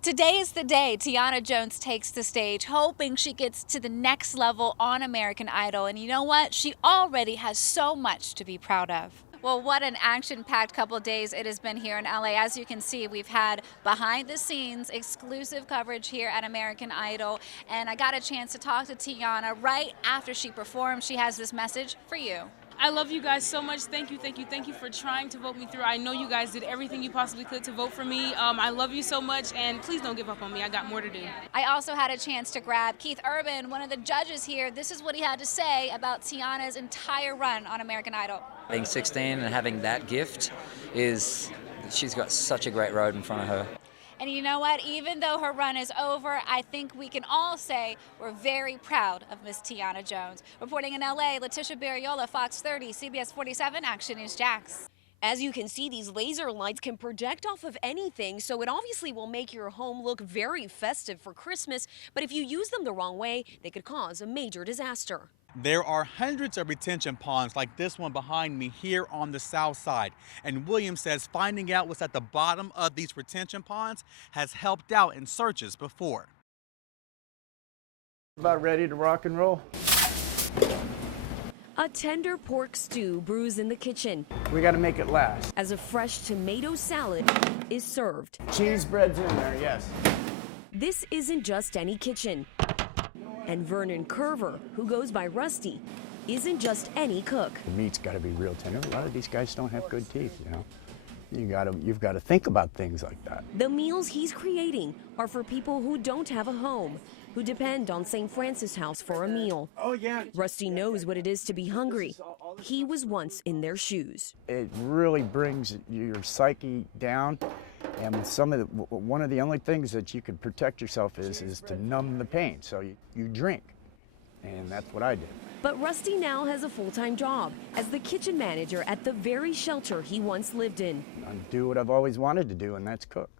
Today is the day Tiana Jones takes the stage, hoping she gets to the next level on American Idol. And you know what? She already has so much to be proud of. Well, what an action-packed couple days it has been here in LA. As you can see, we've had behind-the-scenes exclusive coverage here at American Idol. And I got a chance to talk to Tiana right after she performed. She has this message for you. I love you guys so much. Thank you, thank you, thank you for trying to vote me through. I know you guys did everything you possibly could to vote for me. I love you so much, and please don't give up on me. I got more to do. I also had a chance to grab Keith Urban, one of the judges here. This is what he had to say about Tiana's entire run on American Idol. Being 16 and having that gift she's got such a great road in front of her. And you know what? Even though her run is over, I think we can all say we're very proud of Miss Tiana Jones. Reporting in LA, Letitia Barriola, Fox 30, CBS 47, Action News Jax. As you can see, these laser lights can project off of anything, so it obviously will make your home look very festive for Christmas. But if you use them the wrong way, they could cause a major disaster. There are hundreds of retention ponds like this one behind me here on the south side. And Williams says finding out what's at the bottom of these retention ponds has helped out in searches before. About ready to rock and roll? A tender pork stew brews in the kitchen We got to make it last. as a fresh tomato salad is served. Cheese bread's in there, yes. This isn't just any kitchen. And Vernon Curver, who goes by Rusty, isn't just any cook. The meat's got to be real tender. A lot of these guys don't have good teeth, you know. You've got to think about things like that. The meals he's creating are for people who don't have a home, who depend on St. Francis House for a meal. Oh, yeah. Rusty knows what it is to be hungry. He was once in their shoes. It really brings your psyche down. And with one of the only things that you can protect yourself is to numb the pain. So you drink. And that's what I did. But Rusty now has a full-time job as the kitchen manager at the very shelter he once lived in. I do what I've always wanted to do, and that's cook.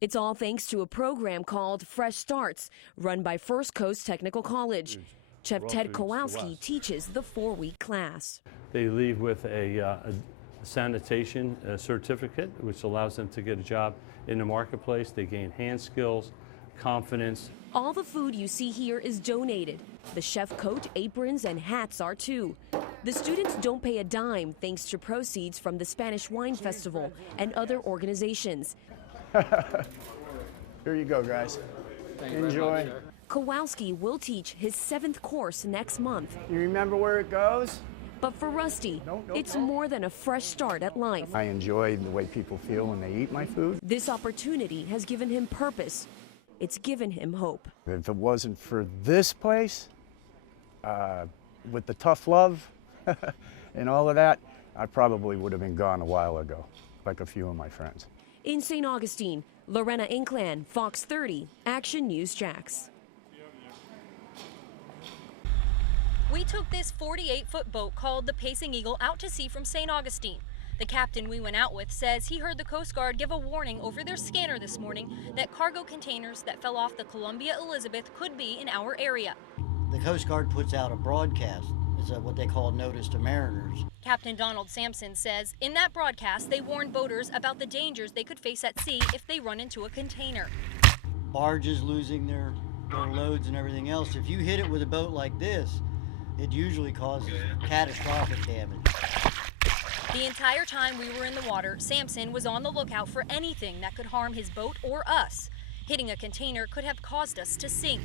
It's all thanks to a program called Fresh Starts, run by First Coast Technical College. Chef Ted Kowalski teaches the 4-week class. They leave with a sanitation certificate, which allows them to get a job in the marketplace. They gain hand skills, confidence. All the food you see here is donated. The chef coat, aprons, and hats are too. The students don't pay a dime thanks to proceeds from the Spanish Wine Festival and other organizations. Here you go, guys. Enjoy. Kowalski will teach his 7th course next month. You remember where it goes? But for Rusty, it's more than a fresh start at life. I enjoy the way people feel when they eat my food. This opportunity has given him purpose. It's given him hope. If it wasn't for this place, with the tough love and all of that, I probably would have been gone a while ago, like a few of my friends. In St. Augustine, Lorena Inclan, Fox 30, Action News Jax. We took this 48-foot boat called the Pacing Eagle out to sea from St. Augustine. The captain we went out with says he heard the Coast Guard give a warning over their scanner this morning that cargo containers that fell off the Columbia Elizabeth could be in our area. The Coast Guard puts out a broadcast. It's what they call notice to mariners. Captain Donald Sampson says in that broadcast they warned boaters about the dangers they could face at sea if they run into a container. Barges losing their loads and everything else. If you hit it with a boat like this, it usually causes catastrophic damage. The entire time we were in the water, Sampson was on the lookout for anything that could harm his boat or us. Hitting a container could have caused us to sink.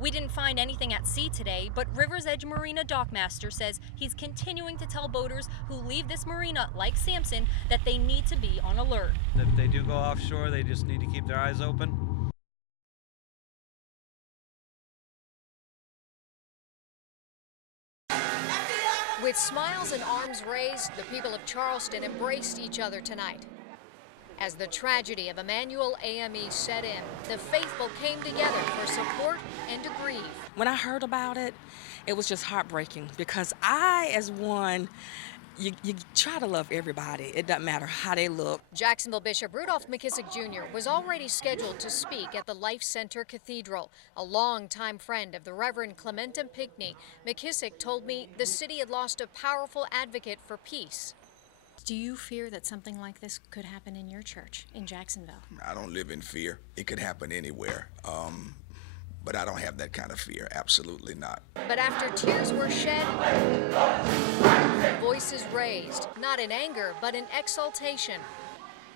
We didn't find anything at sea today, but River's Edge Marina dockmaster says he's continuing to tell boaters who leave this marina, like Sampson, that they need to be on alert. If they do go offshore, they just need to keep their eyes open. With smiles and arms raised, the people of Charleston embraced each other tonight. As the tragedy of Emanuel AME set in, the faithful came together for support and to grieve. When I heard about it, it was just heartbreaking because I, as one, you try to love everybody. It doesn't matter how they look. Jacksonville Bishop Rudolph McKissick Jr. was already scheduled to speak at the Life Center Cathedral. A longtime friend of the Reverend Clementum Pinckney, McKissick told me the city had lost a powerful advocate for peace. Do you fear that something like this could happen in your church in Jacksonville? I don't live in fear. It could happen anywhere. But I don't have that kind of fear. Absolutely not. But after tears were shed, voices raised, not in anger, but in exultation.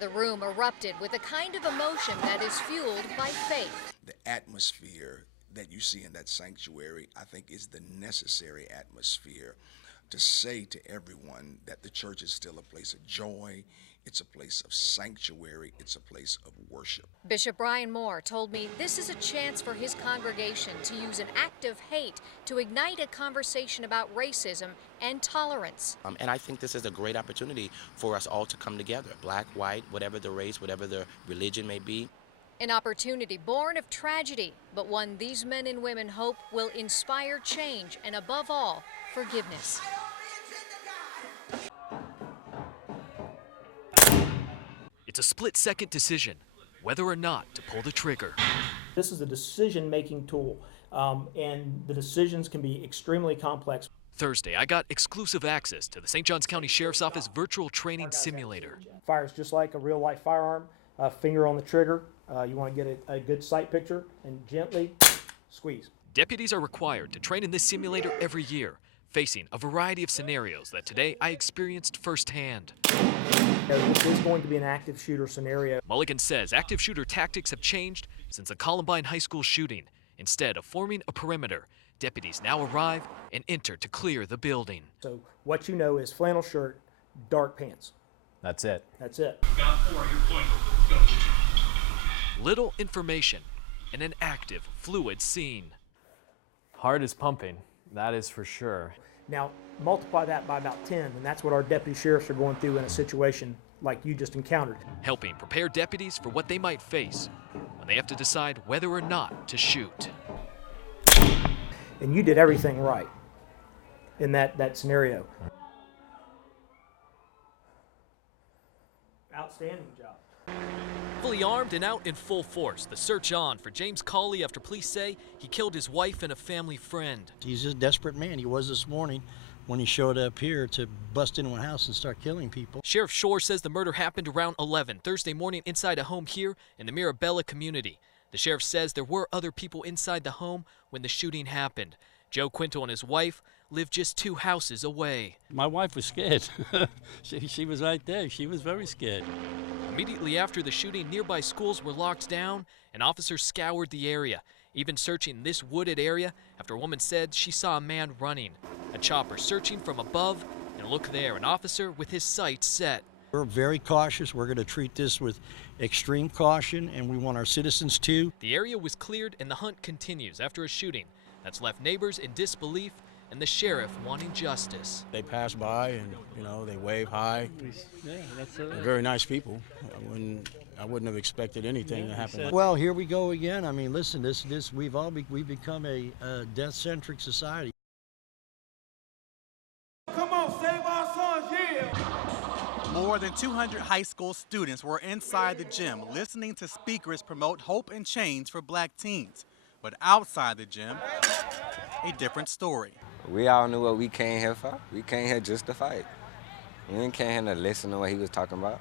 The room erupted with a kind of emotion that is fueled by faith. The atmosphere that you see in that sanctuary, I think, is the necessary atmosphere to say to everyone that the church is still a place of joy, it's a place of sanctuary, it's a place of worship. Bishop Brian Moore told me this is a chance for his congregation to use an act of hate to ignite a conversation about racism and tolerance. And I think this is a great opportunity for us all to come together, black, white, whatever the race, whatever the religion may be. An opportunity born of tragedy, but one these men and women hope will inspire change and, above all, forgiveness. It's a split-second decision, whether or not to pull the trigger. This is a decision-making tool, and the decisions can be extremely complex. Thursday, I got exclusive access to the St. Johns County Sheriff's Office virtual training simulator. Fires just like a real-life firearm, finger on the trigger. You want to get a good sight picture and gently squeeze. Deputies are required to train in this simulator every year, facing a variety of scenarios that today I experienced firsthand. This is going to be an active shooter scenario. Mulligan says active shooter tactics have changed since the Columbine High School shooting. Instead of forming a perimeter, deputies now arrive and enter to clear the building. So what you know is flannel shirt, dark pants. That's it. That's it. Little information and an active, fluid scene. Heart is pumping, that is for sure. Now, multiply that by about 10, and that's what our deputy sheriffs are going through in a situation like you just encountered. Helping prepare deputies for what they might face when they have to decide whether or not to shoot. And you did everything right in that scenario. Outstanding job. Fully armed and out in full force, the search on for James Cawley after police say he killed his wife and a family friend. He's a desperate man. He was this morning when he showed up here to bust into a house and start killing people. Sheriff Shore says the murder happened around 11 Thursday morning inside a home here in the Mirabella community. The sheriff says there were other people inside the home when the shooting happened. Joe Quinto and his wife lived just 2 houses away. My wife was scared. she was right there. She was very scared. Immediately after the shooting, nearby schools were locked down and officers scoured the area, even searching this wooded area after a woman said she saw a man running. A chopper searching from above, and look there, an officer with his sights set. We're very cautious. We're going to treat this with extreme caution, and we want our citizens to. The area was cleared and the hunt continues after a shooting that's left neighbors in disbelief and the sheriff wanting justice. They pass by and, they wave hi. Yeah, that's They're very nice people. I wouldn't have expected anything to happen. Well, here we go again. I mean, listen, we've become a death-centric society. Come on, save our sons, yeah! More than 200 high school students were inside the gym listening to speakers promote hope and change for black teens. But outside the gym, a different story. We all knew what we came here for. We came here just to fight. We didn't came here to listen to what he was talking about.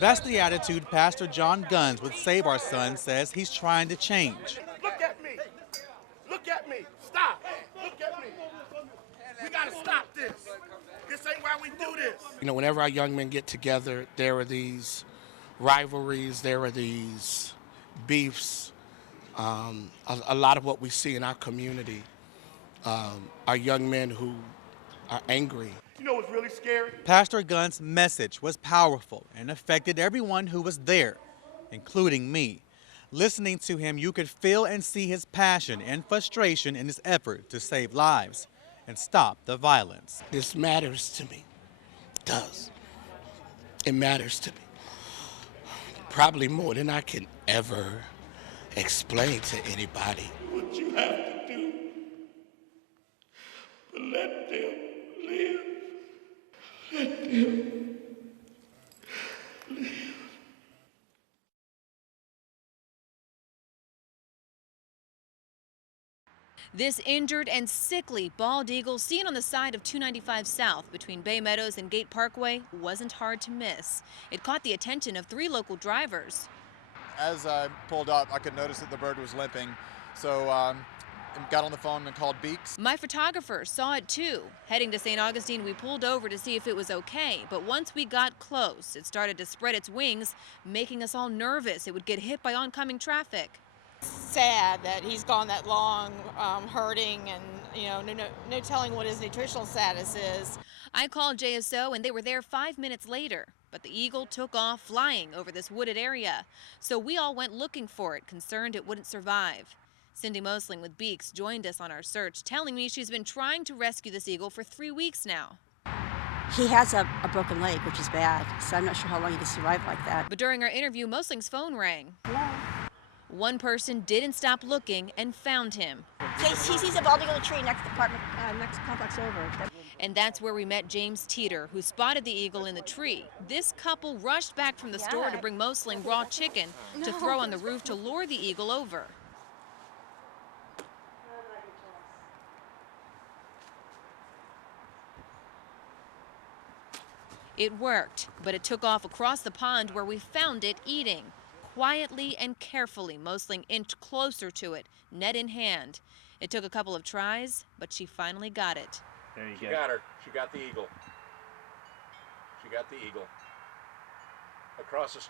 That's the attitude Pastor John Guns with Save Our Sons says he's trying to change. Look at me. Look at me. Stop. Look at me. We got to stop this. This ain't why we do this. Whenever our young men get together, there are these rivalries, there are these beefs. A lot of what we see in our community are young men who are angry. You know what's really scary? Pastor Gunn's message was powerful and affected everyone who was there, including me. Listening to him, you could feel and see his passion and frustration in his effort to save lives and stop the violence. This matters to me. It does. It matters to me. Probably more than I can ever explain to anybody. What you have to do, but let them live. Let them live. This injured and sickly bald eagle seen on the side of 295 South between Bay Meadows and Gate Parkway wasn't hard to miss. It caught the attention of 3 local drivers. As I pulled up, I could notice that the bird was limping, so got on the phone and called Beaks. My photographer saw it too. Heading to St. Augustine, we pulled over to see if it was okay, but once we got close, it started to spread its wings, making us all nervous it would get hit by oncoming traffic. Sad that he's gone that long, hurting, and no telling what his nutritional status is. I called JSO and they were there 5 minutes later, but the eagle took off flying over this wooded area. So we all went looking for it, concerned it wouldn't survive. Cindy Mosling with Beaks joined us on our search, telling me she's been trying to rescue this eagle for 3 weeks now. He has a broken leg, which is bad, so I'm not sure how long he can survive like that. But during our interview, Mosling's phone rang. Hello? One person didn't stop looking and found him. He sees a bald eagle in a tree next complex over. And that's where we met James Teeter, who spotted the eagle in the tree. This couple rushed back from the store to bring Mosling raw chicken to throw on the roof to lure the eagle over. It worked, but it took off across the pond where we found it eating. Quietly and carefully, Mosling inched closer to it, net in hand. It took a couple of tries, but she finally got it. There you go. She got her. She got the eagle. She got the eagle. Across the